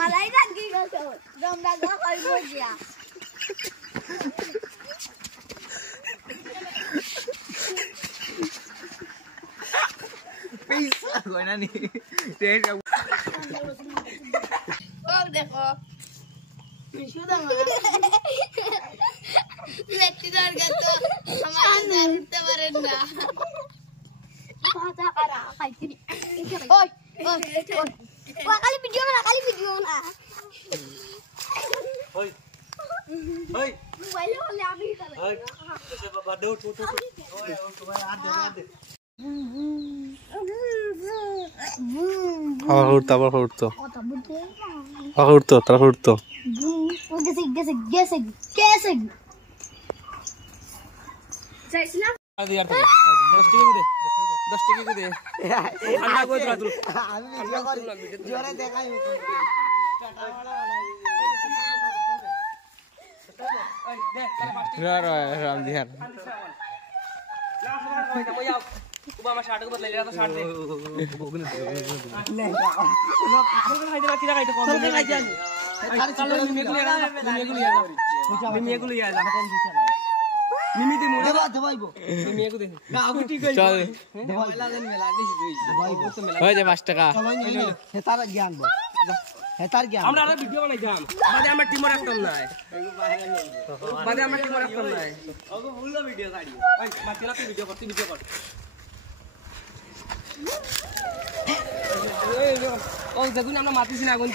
मलाई राखी गयो जम्दा गयो बोजिया पैसा गएन नि त्यही ओ देखो सुदा व्यक्ति दर गयो हमारे घर उठते पारेन ना पाता करा खाइती ओय ओय खाली वीडियो ना ओय ओय मोबाइल ले आ भी कर ओय से बाबा दो ओय तुम्हारे हाथ दे Hurto. Hurto. Gesek. यार 10 টিকে দে ঠান্ডা কই তোরা তুই আমি ভিডিও করি জোরে দেখাই राम जी यार उबा मा शर्ट को बदल ले तो शर्ट दे ले खाई दे किरा खाई तो कौन से खाई जान चल मिमी को ले आ मिमी दे मोड़ दबाइबो मिमी को दे ना अब ठीक है चल दबाइला दिन में लागे दबाइबो तो में हो जाए 5 টাকা हेतार ज्ञान बो हेतार ज्ञान আমরা আর ভিডিও বানাই যাম বাদে আমরা টিম রাখতাম না বাদে আমরা টিম রাখতাম না ওগো ভুল ভিডিও ছাড়িও ওই মাতিলা তুই ভিডিও কর ও দেখুন আমরা মাতিছি না কোন